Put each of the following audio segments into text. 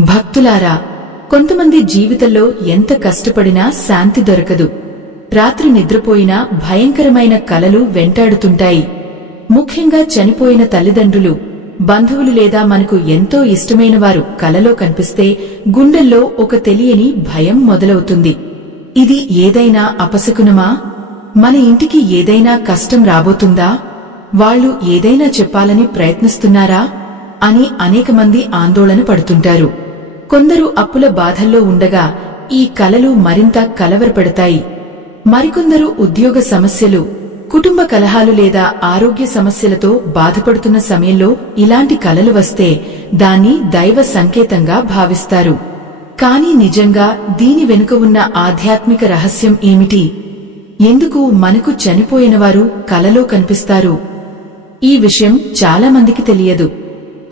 భక్తులారా, కొంతమంది జీవితంలో ఎంత కష్టపడినా శాంతి దొరకదు. రాత్రి నిద్రపోయినా భయంకరమైన కలలు వెంటాడుతుంటాయి. ముఖ్యంగా చనిపోయిన తల్లిదండ్రులు, బంధువులు లేదా మనకు ఎంతో ఇష్టమైన వారు కలలో కనిపిస్తే గుండెల్లో ఒక తెలియని భయం మొదలవుతుంది. ఇది ఏదైనా అపశకునమా? మన ఇంటికి ఏదైనా కష్టం రాబోతుందా? వాళ్ళు ఏదైనా చెప్పాలని ప్రయత్నిస్తున్నారా అని అనేక మంది ఆందోళన పడుతుంటారు. కొందరు అప్పుల బాధల్లో ఉండగా ఈ కలలు మరింత కలవరపెడతాయి. మరికొందరు ఉద్యోగ సమస్యలు, కుటుంబ కలహాలు లేదా ఆరోగ్య సమస్యలతో బాధపడుతున్న సమయంలో ఇలాంటి కలలు వస్తే దాన్ని దైవ సంకేతంగా భావిస్తారు. కానీ నిజంగా దీని వెనుక ఉన్న ఆధ్యాత్మిక రహస్యం ఏమిటి? ఎందుకు మనకు చనిపోయినవారు కలలో కనిపిస్తారు? ఈ విషయం చాలా మందికి తెలియదు.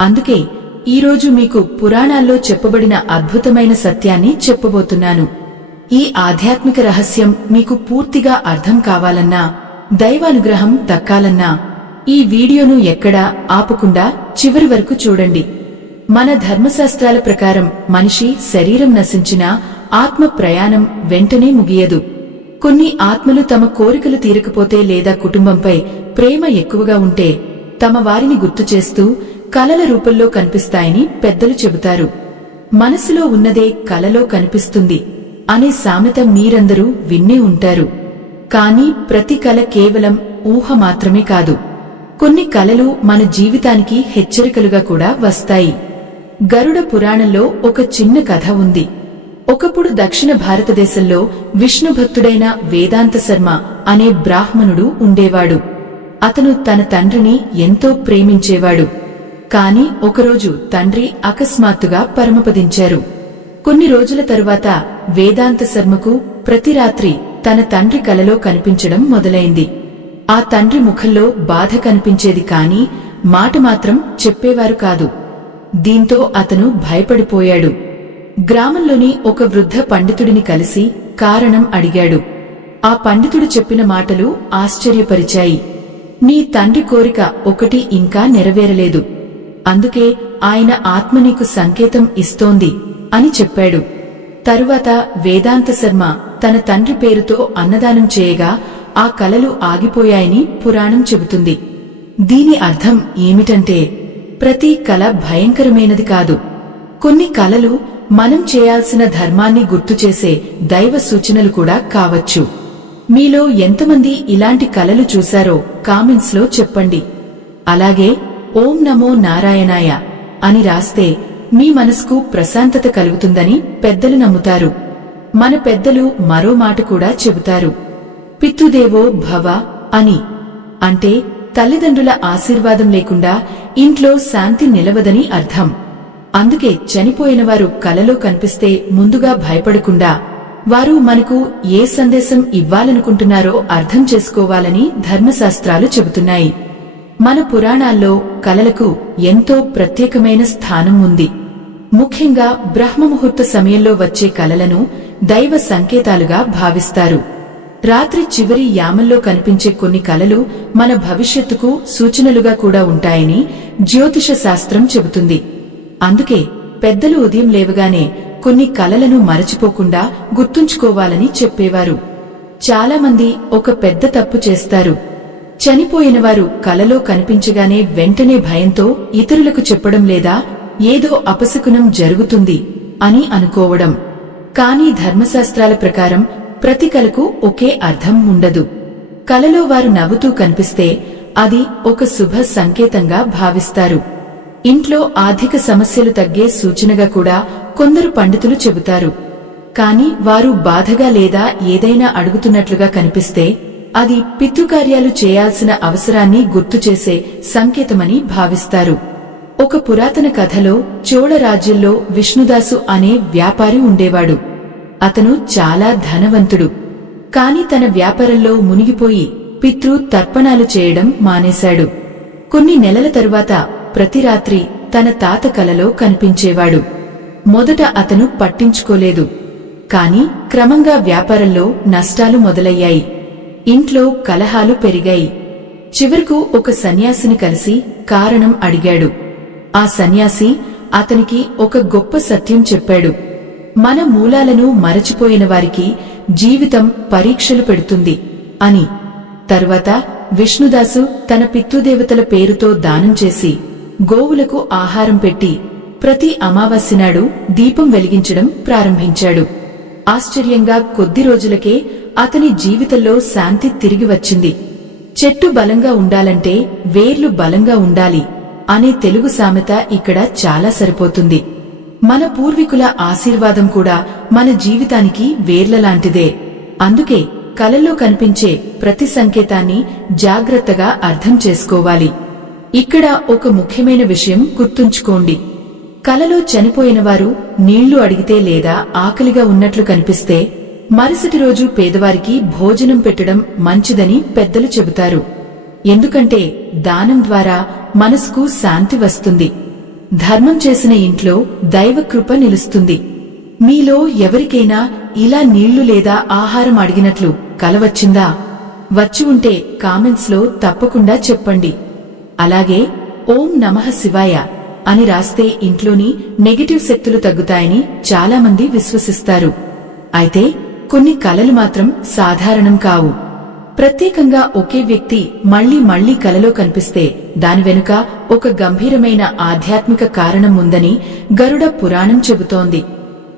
అందుకే ఈరోజు మీకు పురాణాల్లో చెప్పబడిన అద్భుతమైన సత్యాన్ని చెప్పబోతున్నాను. ఈ ఆధ్యాత్మిక రహస్యం మీకు పూర్తిగా అర్థం కావాలన్నా, దైవానుగ్రహం దక్కాలన్నా ఈ వీడియోను ఎక్కడా ఆపకుండా చివరి వరకు చూడండి. మన ధర్మశాస్త్రాల ప్రకారం మనిషి శరీరం నశించినా ఆత్మ ప్రయాణం వెంటనే ముగియదు. కొన్ని ఆత్మలు తమ కోరికలు తీరకపోతే లేదా కుటుంబంపై ప్రేమ ఎక్కువగా ఉంటే తమ వారిని గుర్తు చేస్తూ కలల రూపంలో కనిపిస్తాయని పెద్దలు చెబుతారు. మనసులో ఉన్నదే కలలో కనిపిస్తుంది అనే సామెత మీరందరూ విన్నే ఉంటారు. కానీ ప్రతి కల కేవలం ఊహ మాత్రమే కాదు. కొన్ని కలలు మన జీవితానికి హెచ్చరికలుగా కూడా వస్తాయి. గరుడ పురాణంలో ఒక చిన్న కథ ఉంది. ఒకప్పుడు దక్షిణ భారతదేశంలో విష్ణుభక్తుడైన వేదాంత శర్మ అనే బ్రాహ్మణుడు ఉండేవాడు. అతను తన తండ్రిని ఎంతో ప్రేమించేవాడు. కాని ఒకరోజు తండ్రి అకస్మాత్తుగా పరమపదించారు. కొన్ని రోజుల తరువాత వేదాంత శర్మకు ప్రతి రాత్రి తన తండ్రి కలలో కనిపించడం మొదలైంది. ఆ తండ్రి ముఖంలో బాధ కనిపించేది కాని మాట మాత్రం చెప్పేవారు కాదు. దీంతో అతను భయపడిపోయాడు. గ్రామంలోని ఒక వృద్ధ పండితుడిని కలిసి కారణం అడిగాడు. ఆ పండితుడు చెప్పిన మాటలు ఆశ్చర్యపరిచాయి. నీ తండ్రి కోరిక ఒకటి ఇంకా నెరవేరలేదు. అందుకే ఆయన ఆత్మ నీకు సంకేతం ఇస్తోంది అని చెప్పాడు. తరువాత వేదాంత శర్మ తన తండ్రి పేరుతో అన్నదానం చేయగా ఆ కలలు ఆగిపోయాయని పురాణం చెబుతుంది. దీని అర్థం ఏమిటంటే, ప్రతి కల భయంకరమైనది కాదు. కొన్ని కలలు మనం చేయాల్సిన ధర్మాన్ని గుర్తుచేసే దైవ సూచనలు కూడా కావచ్చు. మీలో ఎంతమంది ఇలాంటి కలలు చూశారో కామెంట్స్ లో చెప్పండి. అలాగే ఓం నమో నారాయణాయ అని రాస్తే మీ మనసుకు ప్రశాంతత కలుగుతుందని పెద్దలు నమ్ముతారు. మన పెద్దలు మరో మాట కూడా చెబుతారు, పితృదేవో భవ అని. అంటే తల్లిదండ్రుల ఆశీర్వాదం లేకుండా ఇంట్లో శాంతి నిలవదని అర్థం. అందుకే చనిపోయినవారు కలలో కనిపిస్తే ముందుగా భయపడకుండా వారు మనకు ఏ సందేశం ఇవ్వాలనుకుంటున్నారో అర్థం చేసుకోవాలని ధర్మశాస్త్రాలు చెబుతున్నాయి. మన పురాణాల్లో కలలకు ఎంతో ప్రత్యేకమైన స్థానం ఉంది. ముఖ్యంగా బ్రహ్మముహూర్త సమయంలో వచ్చే కలలను దైవ సంకేతాలుగా భావిస్తారు. రాత్రి చివరి యామంలో కనిపించే కొన్ని కలలు మన భవిష్యత్తుకు సూచనలుగా కూడా ఉంటాయని జ్యోతిష శాస్త్రం చెబుతుంది. అందుకే పెద్దలు ఉదయం లేవగానే కొన్ని కలలను మరచిపోకుండా గుర్తుంచుకోవాలని చెప్పేవారు. చాలామంది ఒక పెద్ద తప్పు చేస్తారు. చనిపోయినవారు కలలో కనిపించగానే వెంటనే భయంతో ఇతరులకు చెప్పడం లేదా ఏదో అపశకునం జరుగుతుంది అని అనుకోవడం. కానీ ధర్మశాస్త్రాల ప్రకారం ప్రతి కలకు ఒకే అర్థం ఉండదు. కలలో వారు నవ్వుతూ కనిపిస్తే అది ఒక శుభ సంకేతంగా భావిస్తారు. ఇంట్లో ఆర్థిక సమస్యలు తగ్గే సూచనగా కూడా కొందరు పండితులు చెబుతారు. కాని వారు బాధగా లేదా ఏదైనా అడుగుతున్నట్లుగా కనిపిస్తే అది పితృకార్యాలు చేయాల్సిన అవసరాన్ని గుర్తుచేసే సంకేతమని భావిస్తారు. ఒక పురాతన కథలో చోళ రాజ్యంలో విష్ణుదాసు అనే వ్యాపారి ఉండేవాడు. అతను చాలా ధనవంతుడు. కాని తన వ్యాపారంలో మునిగిపోయి పితృ తర్పణాలు చేయడం మానేశాడు. కొన్ని నెలల తరువాత ప్రతి రాత్రి తన తాత కలలో కనిపించేవాడు. మొదట అతను పట్టించుకోలేదు. కాని క్రమంగా వ్యాపారంలో నష్టాలు మొదలయ్యాయి. ఇంట్లో కలహాలు పెరిగాయి. చివరకు ఒక సన్యాసిని కలిసి కారణం అడిగాడు. ఆ సన్యాసి అతనికి ఒక గొప్ప సత్యం చెప్పాడు. మన మూలాలను మరచిపోయిన వారికి జీవితం పరీక్షలు పెడుతుంది అని. తరువాత విష్ణుదాసు తన పితృదేవతల పేరుతో దానం చేసి గోవులకు ఆహారం పెట్టి ప్రతి అమావాస్య నాడు దీపం వెలిగించడం ప్రారంభించాడు. ఆశ్చర్యంగా కొద్ది రోజులకే అతని జీవితంలో శాంతి తిరిగి వచ్చింది. చెట్టు బలంగా ఉండాలంటే వేర్లు బలంగా ఉండాలి అనే తెలుగు సామెత ఇక్కడ చాలా సరిపోతుంది. మన పూర్వీకుల ఆశీర్వాదం కూడా మన జీవితానికి వేర్లలాంటిదే. అందుకే కలల్లో కనిపించే ప్రతి సంకేతాన్ని జాగ్రత్తగా అర్థం చేసుకోవాలి. ఇక్కడ ఒక ముఖ్యమైన విషయం గుర్తుంచుకోండి. కలలో చనిపోయినవారు నీళ్లు అడిగితే లేదా ఆకలిగా ఉన్నట్లు కనిపిస్తే మరుసటి రోజు పేదవారికి భోజనం పెట్టడం మంచిదని పెద్దలు చెబుతారు. ఎందుకంటే దానం ద్వారా మనసుకు శాంతి వస్తుంది. ధర్మం చేసిన ఇంట్లో దైవకృప నిలుస్తుంది. మీలో ఎవరికైనా ఇలా నీళ్లు లేదా ఆహారం అడిగినట్లు కల వచ్చిందా? వచ్చి ఉంటే కామెంట్స్ లో తప్పకుండా చెప్పండి. అలాగే ఓం నమః శివాయ అని రాస్తే ఇంట్లోని నెగటివ్ శక్తులు తగ్గుతాయని చాలామంది విశ్వసిస్తారు. అయితే కొన్ని కలలు మాత్రం సాధారణం కావు. ప్రత్యేకంగా ఒకే వ్యక్తి మళ్లీ మళ్లీ కలలో కనిపిస్తే దాని వెనుక ఒక గంభీరమైన ఆధ్యాత్మిక కారణం ఉందని గరుడ పురాణం చెబుతోంది.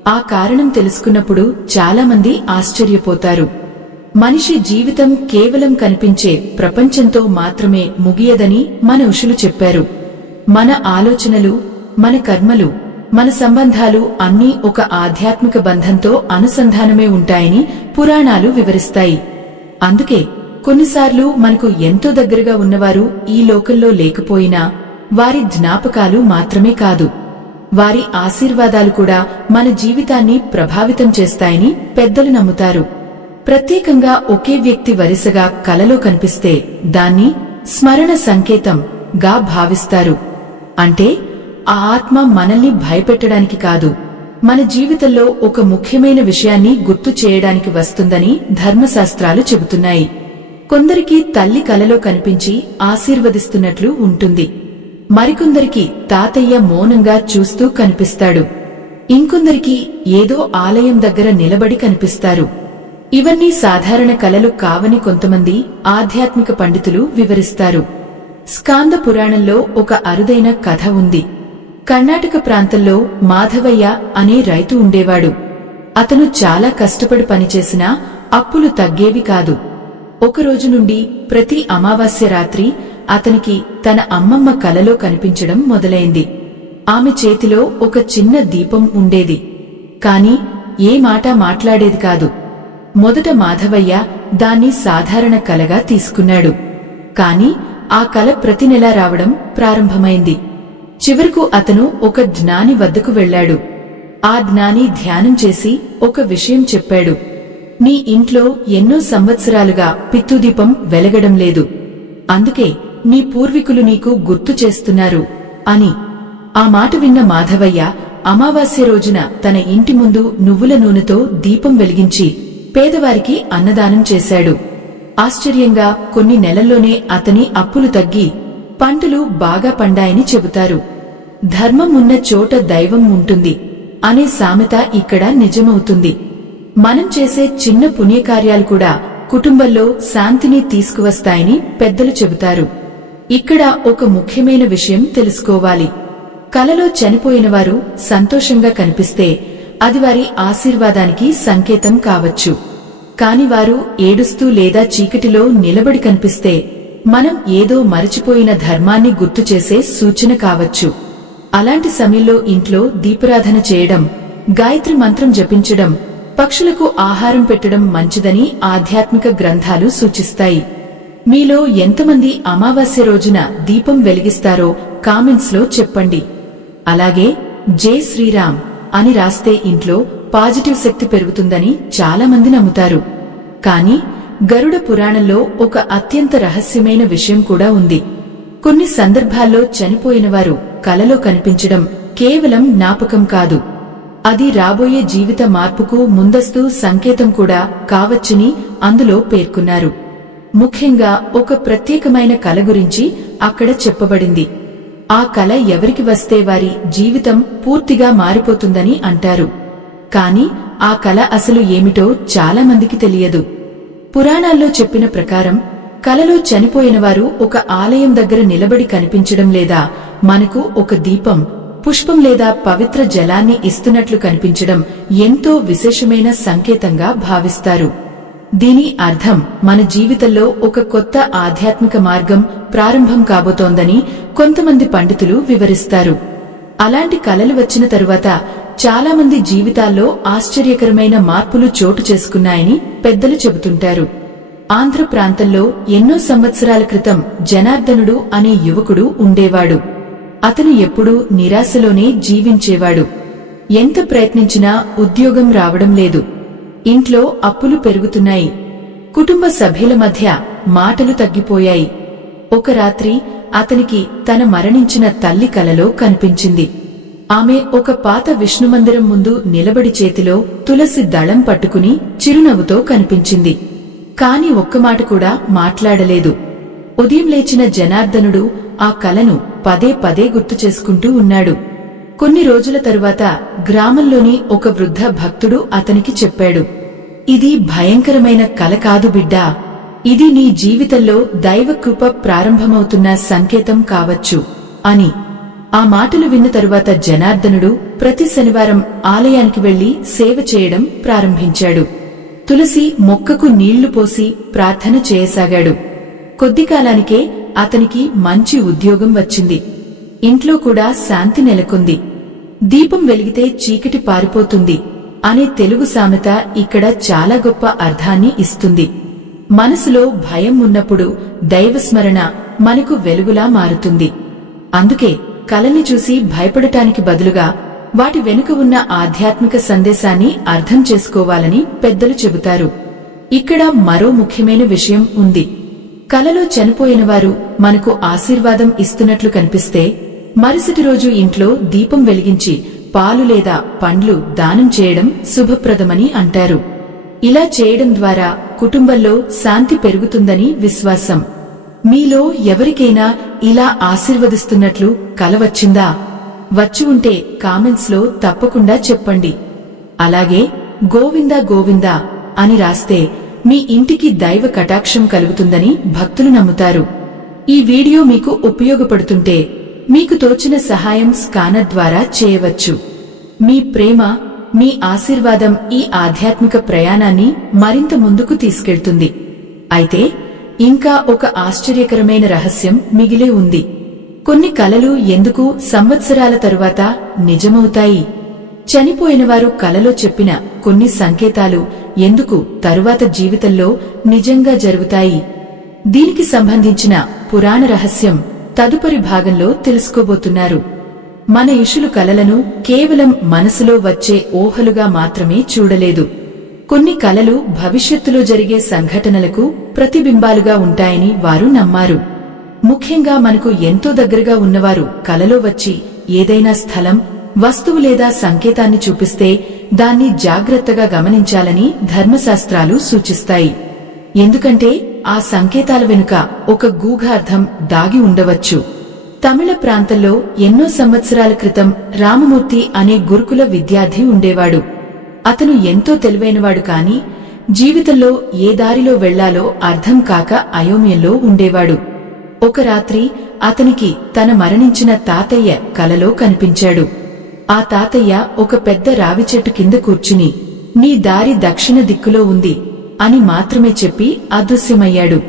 ఆ కారణం తెలుసుకున్నప్పుడు చాలామంది ఆశ్చర్యపోతారు. మనిషి జీవితం కేవలం కనిపించే ప్రపంచంతో మాత్రమే ముగియదని మన ఋషులు చెప్పారు. మన ఆలోచనలు, మన కర్మలు, మన సంబంధాలు అన్నీ ఒక ఆధ్యాత్మిక బంధంతో అనుసంధానమే ఉంటాయని పురాణాలు వివరిస్తాయి. అందుకే కొన్నిసార్లు మనకు ఎంతో దగ్గరగా ఉన్నవారు ఈ లోకంలో లేకపోయినా వారి జ్ఞాపకాలు మాత్రమే కాదు, వారి ఆశీర్వాదాలు కూడా మన జీవితాన్ని ప్రభావితం చేస్తాయని పెద్దలు నమ్ముతారు. ప్రత్యేకంగా ఒకే వ్యక్తి వరుసగా కలలో కనిపిస్తే దాన్ని స్మరణ సంకేతం గా భావిస్తారు. అంటే ఆ ఆత్మ మనల్ని భయపెట్టడానికి కాదు, మన జీవితంలో ఒక ముఖ్యమైన విషయాన్ని గుర్తు చేయడానికి వస్తుందని ధర్మశాస్త్రాలు చెబుతున్నాయి. కొందరికి తల్లి కలలో కనిపించి ఆశీర్వదిస్తున్నట్లు ఉంటుంది. మరికొందరికి తాతయ్య మౌనంగా చూస్తూ కనిపిస్తాడు. ఇంకొందరికి ఏదో ఆలయం దగ్గర నిలబడి కనిపిస్తారు. ఇవన్నీ సాధారణ కలలు కావని కొంతమంది ఆధ్యాత్మిక పండితులు వివరిస్తారు. స్కాంద పురాణంలో ఒక అరుదైన కథ ఉంది. కర్ణాటక ప్రాంతంలో మాధవయ్య అనే రైతు ఉండేవాడు. అతను చాలా కష్టపడి పనిచేసినా అప్పులు తగ్గేవి కాదు. ఒకరోజు నుండి ప్రతి అమావాస్య రాత్రి అతనికి తన అమ్మమ్మ కలలో కనిపించడం మొదలైంది. ఆమె చేతిలో ఒక చిన్న దీపం ఉండేది. కాని ఏ మాట మాట్లాడేది కాదు. మొదట మాధవయ్య దాన్ని సాధారణ కలగా తీసుకున్నాడు. కాని ఆ కల ప్రతి నెలా రావడం ప్రారంభమైంది. చివరకు అతను ఒక జ్ఞాని వద్దకు వెళ్లాడు. ఆ జ్ఞాని ధ్యానం చేసి ఒక విషయం చెప్పాడు. నీ ఇంట్లో ఎన్నో సంవత్సరాలుగా పితృదీపం వెలగడం లేదు. అందుకే నీ పూర్వీకులు నీకు గుర్తు చేస్తున్నారు అని. ఆ మాట విన్న మాధవయ్య అమావాస్య రోజున తన ఇంటి ముందు నువ్వుల నూనెతో దీపం వెలిగించి పేదవారికి అన్నదానం చేశాడు. ఆశ్చర్యంగా కొన్ని నెలల్లోనే అతని అప్పులు తగ్గి పంటలు బాగా పండాయని చెబుతారు. ధర్మం ఉన్న చోట దైవం ఉంటుంది అనే సామెత ఇక్కడ నిజమవుతుంది. మనం చేసే చిన్న పుణ్యకార్యాలు కూడా కుటుంబంలో శాంతిని తీసుకువస్తాయని పెద్దలు చెబుతారు. ఇక్కడ ఒక ముఖ్యమైన విషయం తెలుసుకోవాలి. కలలో చనిపోయినవారు సంతోషంగా కనిపిస్తే అది వారి ఆశీర్వాదానికి సంకేతం కావచ్చు. కాని వారు ఏడుస్తూ లేదా చీకటిలో నిలబడి కనిపిస్తే మనం ఏదో మరచిపోయిన ధర్మాన్ని గుర్తుచేసే సూచన కావచ్చు. అలాంటి సమయంలో ఇంట్లో దీపారాధన చేయడం, గాయత్రి మంత్రం జపించడం, పక్షులకు ఆహారం పెట్టడం మంచిదని ఆధ్యాత్మిక గ్రంథాలు సూచిస్తాయి. మీలో ఎంతమంది అమావాస్య రోజున దీపం వెలిగిస్తారో కామెంట్స్ లో చెప్పండి. అలాగే జై శ్రీరామ్ అని రాస్తే ఇంట్లో పాజిటివ్ శక్తి పెరుగుతుందని చాలా మంది నమ్ముతారు. కాని గరుడ పురాణంలో ఒక అత్యంత రహస్యమైన విషయం కూడా ఉంది. కొన్ని సందర్భాల్లో చనిపోయినవారు కలలో కనిపించడం కేవలం జ్ఞాపకం కాదు, అది రాబోయే జీవిత మార్పుకు ముందస్తు సంకేతం కూడా కావచ్చని అందులో పేర్కొన్నారు. ముఖ్యంగా ఒక ప్రత్యేకమైన కల గురించి అక్కడ చెప్పబడింది. ఆ కల ఎవరికి వస్తే వారి జీవితం పూర్తిగా మారిపోతుందని అంటారు. కాని ఆ కల అసలు ఏమిటో చాలా మందికి తెలియదు. పురాణాల్లో చెప్పిన ప్రకారం కలలో చనిపోయినవారు ఒక ఆలయం దగ్గర నిలబడి కనిపించడం లేదా మనకు ఒక దీపం, పుష్పం లేదా పవిత్ర జలాన్ని ఇస్తున్నట్లు కనిపించడం ఎంతో విశేషమైన సంకేతంగా భావిస్తారు. దీని అర్థం మన జీవితంలో ఒక కొత్త ఆధ్యాత్మిక మార్గం ప్రారంభం కాబోతోందని కొంతమంది పండితులు వివరిస్తారు. అలాంటి కలలు వచ్చిన తరువాత చాలా మంది జీవితాల్లో ఆశ్చర్యకరమైన మార్పులు చోటు చేసుకున్నాయని పెద్దలు చెబుతుంటారు. ఆంధ్ర ప్రాంతంలో ఎన్నో సంవత్సరాల క్రితం జనార్దనుడు అనే యువకుడు ఉండేవాడు. అతను ఎప్పుడూ నిరాశలోనే జీవించేవాడు. ఎంత ప్రయత్నించినా ఉద్యోగం రావడం లేదు. ఇంట్లో అప్పులు పెరుగుతున్నాయి. కుటుంబ సభ్యుల మధ్య మాటలు తగ్గిపోయాయి. ఒక రాత్రి అతనికి తన మరణించిన తల్లి కలలో కనిపించింది. ఆమె ఒక పాత విష్ణుమందిరం ముందు నిలబడి చేతిలో తులసి దళం పట్టుకుని చిరునవ్వుతో కనిపించింది. కాని ఒక్క మాట కూడా మాట్లాడలేదు. ఉదయం లేచిన జనార్దనుడు ఆ కలను పదే పదే గుర్తు చేసుకుంటూ ఉన్నాడు. కొన్ని రోజుల తరువాత గ్రామంలోని ఒక వృద్ధ భక్తుడు అతనికి చెప్పాడు, "ఇది భయంకరమైన కల కాదు బిడ్డా. ఇది నీ జీవితంలో దైవకృప ప్రారంభమవుతున్న సంకేతం కావచ్చు" అని. ఆ మాటలు విన్న తరువాత జనార్దనుడు ప్రతి శనివారం ఆలయానికి వెళ్లి సేవ చేయడం ప్రారంభించాడు. తులసి మొక్కకు నీళ్లు పోసి ప్రార్థన చేయసాగాడు. కొద్ది కాలానికే అతనికి మంచి ఉద్యోగం వచ్చింది. ఇంట్లో కూడా శాంతి నెలకొంది. దీపం వెలిగితే చీకటి పారిపోతుంది అనే తెలుగు సామెత ఇక్కడ చాలా గొప్ప అర్థాన్ని ఇస్తుంది. మనసులో భయం ఉన్నప్పుడు దైవస్మరణ మనకు వెలుగులా మారుతుంది. అందుకే కలని చూసి భయపడటానికి బదులుగా వాటి వెనుక ఉన్న ఆధ్యాత్మిక సందేశాన్ని అర్థం చేసుకోవాలని పెద్దలు చెబుతారు. ఇక్కడ మరో ముఖ్యమైన విషయం ఉంది. కలలో చనిపోయినవారు మనకు ఆశీర్వాదం ఇస్తున్నట్లు కనిపిస్తే మరుసటి రోజు ఇంట్లో దీపం వెలిగించి పాలు లేదా పండ్లు దానం చేయడం శుభప్రదమని అంటారు. ఇలా చేయడం ద్వారా కుటుంబంలో శాంతి పెరుగుతుందని విశ్వాసం. మీలో ఎవరికైనా ఇలా ఆశీర్వదిస్తున్నట్లు కల వచ్చిందా? వచ్చి ఉంటే కామెంట్స్ లో తప్పకుండా చెప్పండి. అలాగే గోవిందా గోవిందా అని రాస్తే మీ ఇంటికి దైవ కటాక్షం కలుగుతుందని భక్తులు నమ్ముతారు. ఈ వీడియో మీకు ఉపయోగపడుతుంటే మీకు తోచిన సహాయం స్కానర్ ద్వారా చేయవచ్చు. మీ ప్రేమ, మీ ఆశీర్వాదం ఈ ఆధ్యాత్మిక ప్రయాణాన్ని మరింత ముందుకు తీసుకెళ్తుంది. అయితే ఇంకా ఒక ఆశ్చర్యకరమైన రహస్యం మిగిలే ఉంది. కొన్ని కలలు ఎందుకు సంవత్సరాల తరువాత నిజమవుతాయి? చనిపోయినవారు కలలో చెప్పిన కొన్ని సంకేతాలు ఎందుకు తరువాత జీవితంలో నిజంగా జరుగుతాయి? దీనికి సంబంధించిన పురాణ రహస్యం తదుపరి భాగంలో తెలుసుకోబోతున్నారు. మన ఋషులు కలలను కేవలం మనసులో వచ్చే ఊహలుగా మాత్రమే చూడలేదు. కొన్ని కలలు భవిష్యత్తులో జరిగే సంఘటనలకు ప్రతిబింబాలుగా ఉంటాయని వారు నమ్మారు. ముఖ్యంగా మనకు ఎంతో దగ్గరగా ఉన్నవారు కలలో వచ్చి ఏదైనా స్థలం, వస్తువు లేదా సంకేతాన్ని చూపిస్తే దాన్ని జాగ్రత్తగా గమనించాలని ధర్మశాస్త్రాలు సూచిస్తాయి. ఎందుకంటే ఆ సంకేతాల వెనుక ఒక గూఢార్థం దాగి ఉండవచ్చు. తమిళ ప్రాంతంలో ఎన్నో సంవత్సరాల క్రితం రామమూర్తి అనే గురుకుల విద్యార్థి ఉండేవాడు. అతను ఎంతో తెలివైనవాడు, కాని జీవితంలో ఏ దారిలో వెళ్లాలో అర్థం కాక అయోమయంలో ఉండేవాడు. ఒక రాత్రి అతనికి తన మరణించిన తాతయ్య కలలో కనిపించాడు. ఆ తాతయ్య ఒక పెద్ద రావి చెట్టు కింద కూర్చుని, "నీ దారి దక్షిణ దిక్కులో ఉంది" అని మాత్రమే చెప్పి అదృశ్యమయ్యాడు.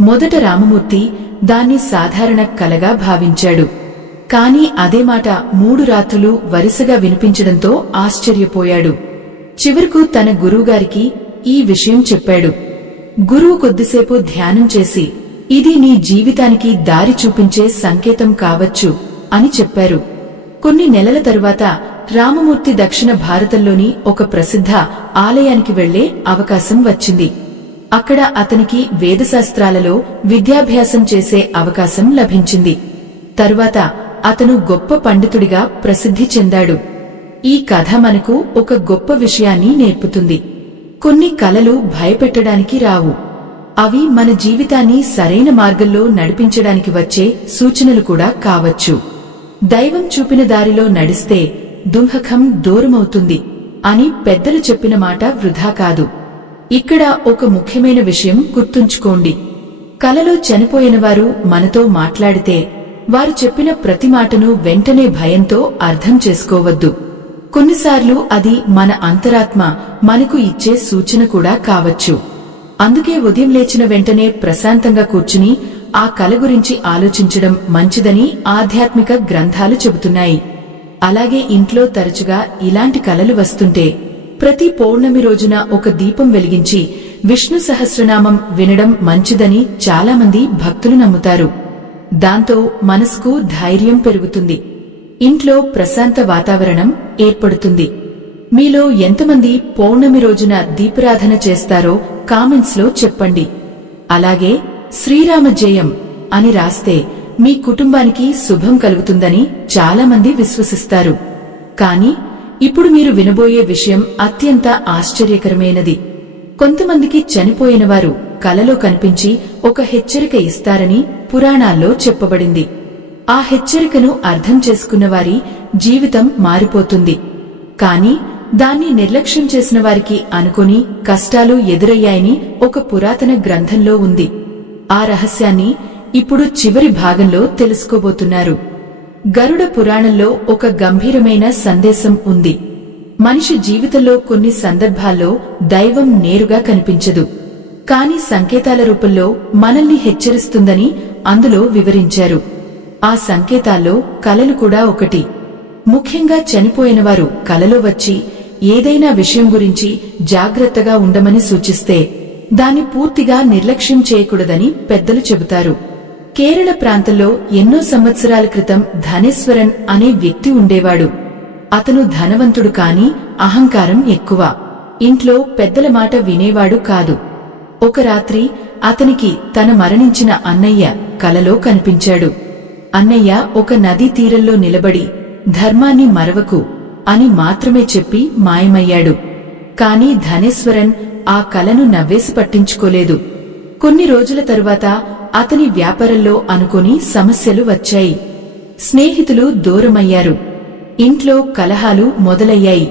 మొదట రామమూర్తి దాన్ని సాధారణ కలగా భావించాడు. కాని అదే మాట 3 రాత్రులు వరుసగా వినిపించడంతో ఆశ్చర్యపోయాడు. చివరకు తన గురువుగారికి ఈ విషయం చెప్పాడు. గురువు కొద్దిసేపు ధ్యానం చేసి, "ఇది నీ జీవితానికి దారి చూపించే సంకేతం కావచ్చు" అని చెప్పారు. కొన్ని నెలల తరువాత రామమూర్తి దక్షిణ భారతంలోని ఒక ప్రసిద్ధ ఆలయానికి వెళ్లే అవకాశం వచ్చింది. అక్కడ అతనికి వేదశాస్త్రాలలో విద్యాభ్యాసం చేసే అవకాశం లభించింది. తరువాత అతను గొప్ప పండితుడిగా ప్రసిద్ధి చెందాడు. ఈ కథ మనకు ఒక గొప్ప విషయాన్ని నేర్పుతుంది. కొన్ని కలలు భయపెట్టడానికి రావు. అవి మన జీవితాన్ని సరైన మార్గంలో నడిపించడానికి వచ్చే సూచనలు కూడా కావచ్చు. దైవం చూపిన దారిలో నడిస్తే దుంహకం దూరమవుతుంది అని పెద్దలు చెప్పిన మాట వృధా కాదు. ఇక్కడ ఒక ముఖ్యమైన విషయం గుర్తుంచుకోండి. కలలో చనిపోయినవారు మనతో మాట్లాడితే వారు చెప్పిన ప్రతి మాటను వెంటనే భయంతో అర్థం చేసుకోవద్దు. కొన్నిసార్లు అది మన అంతరాత్మ మనకు ఇచ్చే సూచన కూడా కావచ్చు. అందుకే ఉదయం లేచిన వెంటనే ప్రశాంతంగా కూర్చుని ఆ కల గురించి ఆలోచించడం మంచిదని ఆధ్యాత్మిక గ్రంథాలు చెబుతున్నాయి. అలాగే ఇంట్లో తరచుగా ఇలాంటి కలలు వస్తుంటే ప్రతి పౌర్ణమి రోజున ఒక దీపం వెలిగించి విష్ణు సహస్రనామం వినడం మంచిదని చాలామంది భక్తులు నమ్ముతారు. దాంతో మనసుకు ధైర్యం పెరుగుతుంది, ఇంట్లో ప్రశాంత వాతావరణం ఏర్పడుతుంది. మీలో ఎంతమంది పౌర్ణమి రోజున దీపారాధన చేస్తారో కామెంట్స్ లో చెప్పండి. అలాగే శ్రీరామ జయం అని రాస్తే మీ కుటుంబానికి శుభం కలుగుతుందని చాలామంది విశ్వసిస్తారు. కానీ ఇప్పుడు మీరు వినబోయే విషయం అత్యంత ఆశ్చర్యకరమైనది. కొంతమందికి చనిపోయినవారు కలలో కనిపించి ఒక హెచ్చరిక ఇస్తారని పురాణాల్లో చెప్పబడింది. ఆ హెచ్చరికను అర్థం చేసుకున్నవారి జీవితం మారిపోతుంది. కాని దాన్ని నిర్లక్ష్యం చేసిన వారికి అనుకొని కష్టాలు ఎదురయ్యాయని ఒక పురాతన గ్రంథంలో ఉంది. ఆ రహస్యాన్ని ఇప్పుడు చివరి భాగంలో తెలుసుకోబోతున్నారు. గరుడ పురాణంలో ఒక గంభీరమైన సందేశం ఉంది. మనిషి జీవితంలో కొన్ని సందర్భాల్లో దైవం నేరుగా కనిపించదు, కాని సంకేతాల రూపంలో మనల్ని హెచ్చరిస్తుందని అందులో వివరించారు. ఆ సంకేతాల్లో కలలు కూడా ఒకటి. ముఖ్యంగా చనిపోయినవారు కలలో వచ్చి ఏదైనా విషయం గురించి జాగ్రత్తగా ఉండమని సూచిస్తే దాన్ని పూర్తిగా నిర్లక్ష్యం చేయకూడదని పెద్దలు చెబుతారు. కేరళ ప్రాంతంలో ఎన్నో సంవత్సరాల క్రితం ధనేశ్వరన్ అనే వ్యక్తి ఉండేవాడు. అతను ధనవంతుడు కాని అహంకారం ఎక్కువ. ఇంట్లో పెద్దల మాట వినేవాడు కాదు. ఒక రాత్రి అతనికి తన మరణించిన అన్నయ్య కలలో కనిపించాడు. అన్నయ్య ఒక నదీ తీరంలో నిలబడి ధర్మాన్ని మరవకు అని మాత్రమే చెప్పి మాయమయ్యాడు. కాని ధనేశ్వరన్ ఆ కలను నవ్వేసి పట్టించుకోలేదు. కొన్ని రోజుల తరువాత అతని వ్యాపారంలో అనుకోని సమస్యలు వచ్చాయి. స్నేహితులు దూరమయ్యారు. ఇంట్లో కలహాలు మొదలయ్యాయి.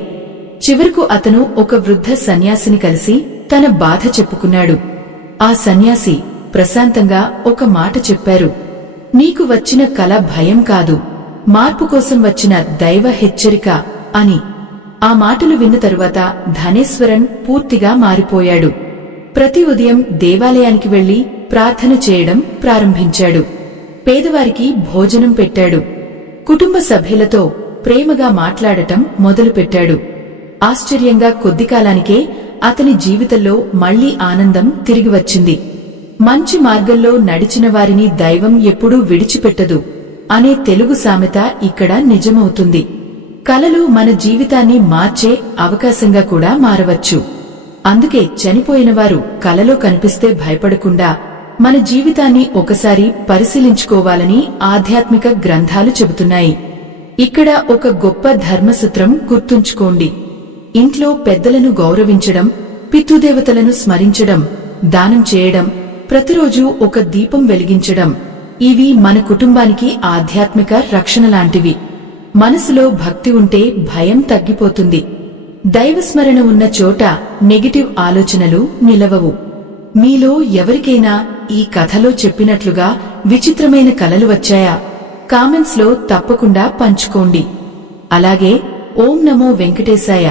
చివరకు అతను ఒక వృద్ధ సన్యాసిని కలిసి తన బాధ చెప్పుకున్నాడు. ఆ సన్యాసి ప్రశాంతంగా ఒక మాట చెప్పారు. నీకు వచ్చిన కల భయం కాదు, మార్పు కోసం వచ్చిన దైవ హెచ్చరిక అని. ఆ మాటలు విన్న తరువాత ధనేశ్వరన్ పూర్తిగా మారిపోయాడు. ప్రతి ఉదయం దేవాలయానికి వెళ్లి ప్రార్థన చేయడం ప్రారంభించాడు. పేదవారికి భోజనం పెట్టాడు. కుటుంబ సభ్యులతో ప్రేమగా మాట్లాడటం మొదలుపెట్టాడు. ఆశ్చర్యంగా కొద్ది కాలానికే అతని జీవితంలో మళ్లీ ఆనందం తిరిగి వచ్చింది. మంచి మార్గంలో నడిచిన వారిని దైవం ఎప్పుడూ విడిచిపెట్టదు అనే తెలుగు సామెత ఇక్కడ నిజమవుతుంది. కలలు మన జీవితాన్ని మార్చే అవకాశంగా కూడా మారవచ్చు. అందుకే చనిపోయినవారు కలలో కనిపిస్తే భయపడకుండా మన జీవితాన్ని ఒకసారి పరిశీలించుకోవాలని ఆధ్యాత్మిక గ్రంథాలు చెబుతున్నాయి. ఇక్కడ ఒక గొప్ప ధర్మసూత్రం గుర్తుంచుకోండి. ఇంట్లో పెద్దలను గౌరవించడం, పితృదేవతలను స్మరించడం, దానం చేయడం, ప్రతిరోజు ఒక దీపం వెలిగించడం, ఇవి మన కుటుంబానికి ఆధ్యాత్మిక రక్షణ లాంటివి. మనసులో భక్తి ఉంటే భయం తగ్గిపోతుంది. దైవస్మరణ ఉన్న చోట నెగటివ్ ఆలోచనలు నిలవవు. మీలో ఎవరికైనా ఈ కథలో చెప్పినట్లుగా విచిత్రమైన కలలు వచ్చాయా? కామెంట్స్ లో తప్పకుండా పంచుకోండి. అలాగే ఓం నమో వెంకటేశాయ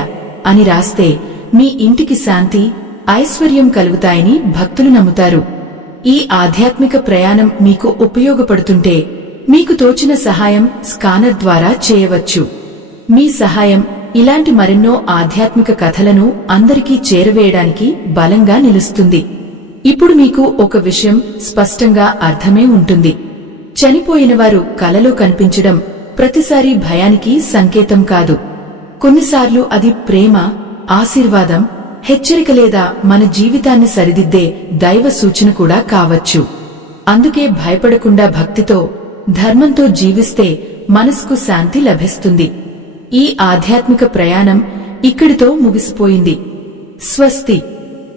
అని రాస్తే మీ ఇంటికి శాంతి, ఐశ్వర్యం కలుగుతాయని భక్తులు నమ్ముతారు. ఈ ఆధ్యాత్మిక ప్రయాణం మీకు ఉపయోగపడుతుంటే మీకు తోచిన సహాయం స్కానర్ ద్వారా చేయవచ్చు. మీ సహాయం ఇలాంటి మరెన్నో ఆధ్యాత్మిక కథలను అందరికీ చేరవేయడానికి బలంగా నిలుస్తుంది. ఇప్పుడు మీకు ఒక విషయం స్పష్టంగా అర్థమే ఉంటుంది. చనిపోయినవారు కలలో కనిపించడం ప్రతిసారి భయానికి సంకేతం కాదు. కొన్నిసార్లు అది ప్రేమ, ఆశీర్వాదం, హెచ్చరిక లేదా మన జీవితాన్ని సరిదిద్దే దైవ సూచన కూడా కావచ్చు. అందుకే భయపడకుండా భక్తితో, ధర్మంతో జీవిస్తే మనసుకు శాంతి లభిస్తుంది. ఈ ఆధ్యాత్మిక ప్రయాణం ఇక్కడితో ముగిసిపోయింది. స్వస్తి.